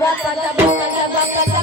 baka baka baka baka